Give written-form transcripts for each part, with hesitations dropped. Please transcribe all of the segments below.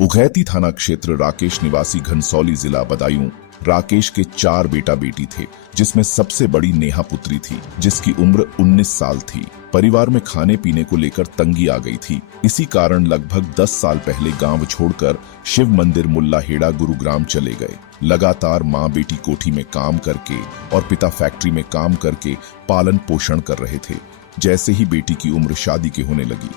उघैती थाना क्षेत्र राकेश निवासी घनसौली जिला बदायूं। राकेश के 4 बेटा बेटी थे, जिसमें सबसे बड़ी नेहा पुत्री थी, जिसकी उम्र 19 साल थी। परिवार में खाने पीने को लेकर तंगी आ गई थी। इसी कारण लगभग 10 साल पहले गांव छोड़कर शिव मंदिर मुल्लाहेड़ा गुरुग्राम चले गए। लगातार माँ बेटी कोठी में काम करके और पिता फैक्ट्री में काम करके पालन पोषण कर रहे थे। जैसे ही बेटी की उम्र शादी के होने लगी,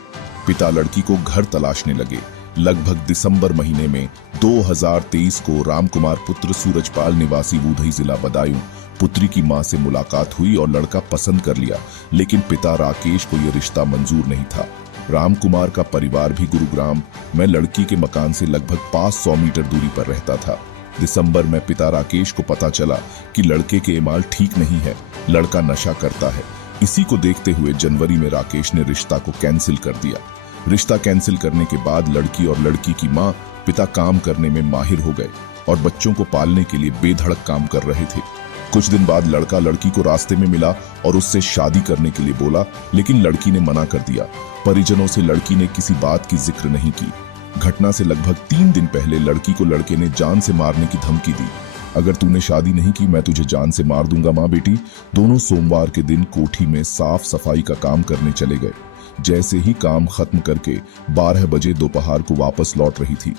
पिता लड़की को घर तलाशने लगे। लगभग दिसंबर महीने में 2023 को रामकुमार पुत्र सूरजपाल निवासी बूधई जिला बदायूं पुत्री की मां से मुलाकात हुई और लड़का पसंद कर लिया, लेकिन पिता राकेश को यह रिश्ता मंजूर नहीं था। रामकुमार का परिवार भी गुरुग्राम में लड़की के मकान से लगभग 500 मीटर दूरी पर रहता था। दिसंबर में पिता राकेश को पता चला कि लड़के के एमाल ठीक नहीं है, लड़का नशा करता है। इसी को देखते हुए जनवरी में राकेश ने रिश्ता को कैंसिल कर दिया। रिश्ता कैंसिल करने के बाद लड़की और लड़की की मां पिता काम करने में माहिर हो गए और बच्चों को पालने के लिए बेधड़क काम कर रहे थे। कुछ दिन बाद लड़का लड़की को रास्ते में मिला और उससे शादी करने के लिए बोला, लेकिन लड़की ने मना कर दिया। परिजनों से लड़की ने किसी बात की जिक्र नहीं की। घटना से लगभग 3 दिन पहले लड़की को लड़के ने जान से मारने की धमकी दी। अगर तूने शादी नहीं की, मैं तुझे जान से मार दूंगा। माँ बेटी दोनों सोमवार के दिन कोठी में साफ सफाई का काम करने चले गए। जैसे ही काम खत्म करके 12 बजे दोपहर को वापस लौट रही थी।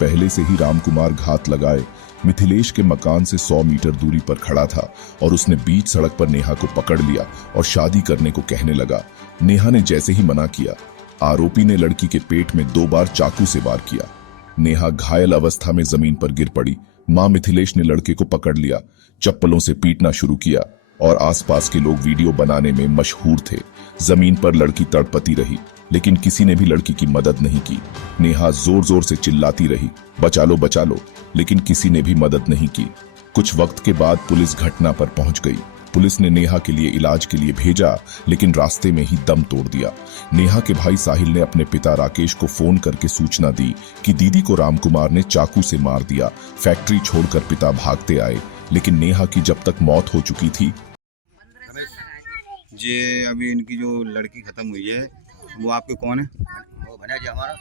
पहले से ही रामकुमार घात लगाए मिथिलेश के मकान से 100 मीटर दूरी पर खड़ा था और उसने बीच सड़क पर नेहा को पकड़ लिया और शादी करने को कहने लगा। नेहा ने जैसे ही मना किया, आरोपी ने लड़की के पेट में 2 बार चाकू से वार किया। नेहा घायल अवस्था में जमीन पर गिर पड़ी। मां मिथिलेश ने लड़के को पकड़ लिया, चप्पलों से पीटना शुरू किया और आसपास के लोग वीडियो बनाने में मशहूर थे। जमीन पर लड़की तड़पती रही, लेकिन किसी ने भी लड़की की मदद नहीं की। नेहा जोर जोर से चिल्लाती रही, बचा लो, लेकिन किसी ने भी मदद नहीं की। कुछ वक्त के बाद पुलिस घटना पर पहुंच गई। पुलिस ने नेहा के लिए इलाज के लिए भेजा, लेकिन रास्ते में ही दम तोड़ दिया। नेहा के भाई साहिल ने अपने पिता राकेश को फोन करके सूचना दी कि दीदी को रामकुमार ने चाकू से मार दिया। फैक्ट्री छोड़कर पिता भागते आए, लेकिन नेहा की जब तक मौत हो चुकी थी। ये अभी इनकी जो लड़की खत्म हुई है, वो आपके कौन है? वो भैया जी हमारा।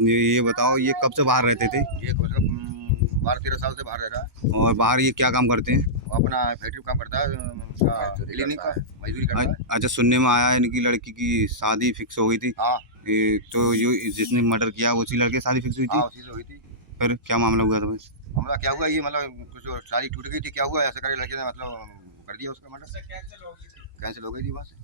ये बताओ, ये कब से बाहर रहते थे? ये कम से कम 12-13 साल से बाहर रह रहा है। और बाहर ये क्या काम करते हैं? वो अपना फैक्ट्री काम करता है, क्लिनिक का मजदूरी करता है। अच्छा, सुनने में आया इनकी लड़की की शादी फिक्स हो गई थी। हाँ, तो जो जिसने मर्डर किया उसी लड़के शादी फिक्स हुई थी? हाँ, उसी से हुई थी। फिर क्या मामला हुआ था भाई? मामला क्या हुआ, ये मतलब कुछ शादी टूट गई थी, क्या हुआ ऐसा करे लड़के ने मतलब कर दिया, उसका मर्डर कैंसिल हो गई थी वहाँ से।